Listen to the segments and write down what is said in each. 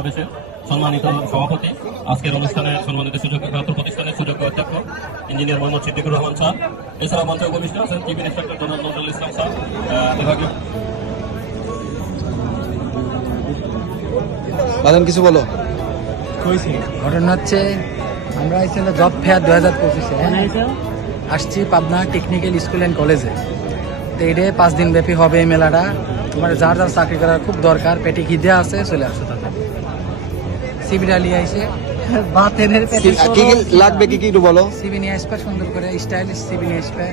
সমাবেশে সম্মানিত সভাপতি, আজকের অনুষ্ঠানে সম্মানিত সুযোগ্য ছাত্র প্রতিষ্ঠানের সুযোগ্য অধ্যক্ষ ইঞ্জিনিয়ার মোহাম্মদ সিদ্দিকুর রহমান স্যার, এছাড়া মঞ্চে উপবিষ্ট আছেন চিফ ইন্সপেক্টর জনাব নজরুল ইসলাম স্যার, বিভাগীয়। কিছু বলো। ঘটনা হচ্ছে আমরা এসেছিল জব ফেয়ার 2025-এ আসছি পাবনা টেকনিক্যাল স্কুল অ্যান্ড কলেজে। তো এটা 5 দিন ব্যাপী হবে এই মেলাটা। তোমার যার যার চাকরি করার খুব দরকার, পেটে খিদে আছে, চলে আসো তাহলে সিবিটা নিয়ে আইসে কি লাগবে, কি কি একটু বলো। সিবি নিয়ে আসবে সুন্দর করে, স্টাইলিশ সিবি নিয়ে আসবে,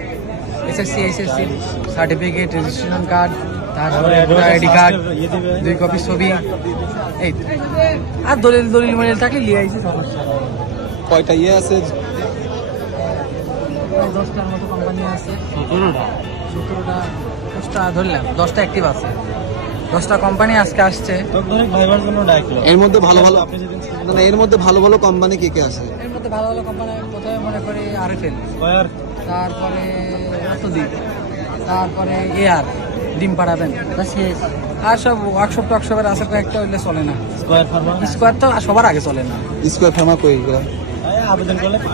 SSC SSC certificate, registration card, তারপরে আইডি কার্ড, 2 কপি ছবি, এই তো। আর দলিল মলিল থাকলে নিয়ে আইসে সমস্যা। কয়টা আছে? 10টার মতো কোম্পানি আছে। 17টা ধরলাম, 10টা অ্যাক্টিভ আছে, 10টা কোম্পানি আজকে আসছে। এর মধ্যে ভালো ভালো এর মধ্যে ভালো ভালো কোম্পানি কি কি আছে? এর মধ্যে ভালো ভালো কোম্পানি প্রথমে মনে করি আরএফএল, তারপরে রতদ্বীপ, তারপরে এআর, ডিম পাড়াবেন, আর সব ওয়ার্কশপের আছে কয়েকটা, হইলে চলে না। স্কোয়ার তো সবার আগে চলে না। স্কোয়ার ফার্মা কই আবেদন করলে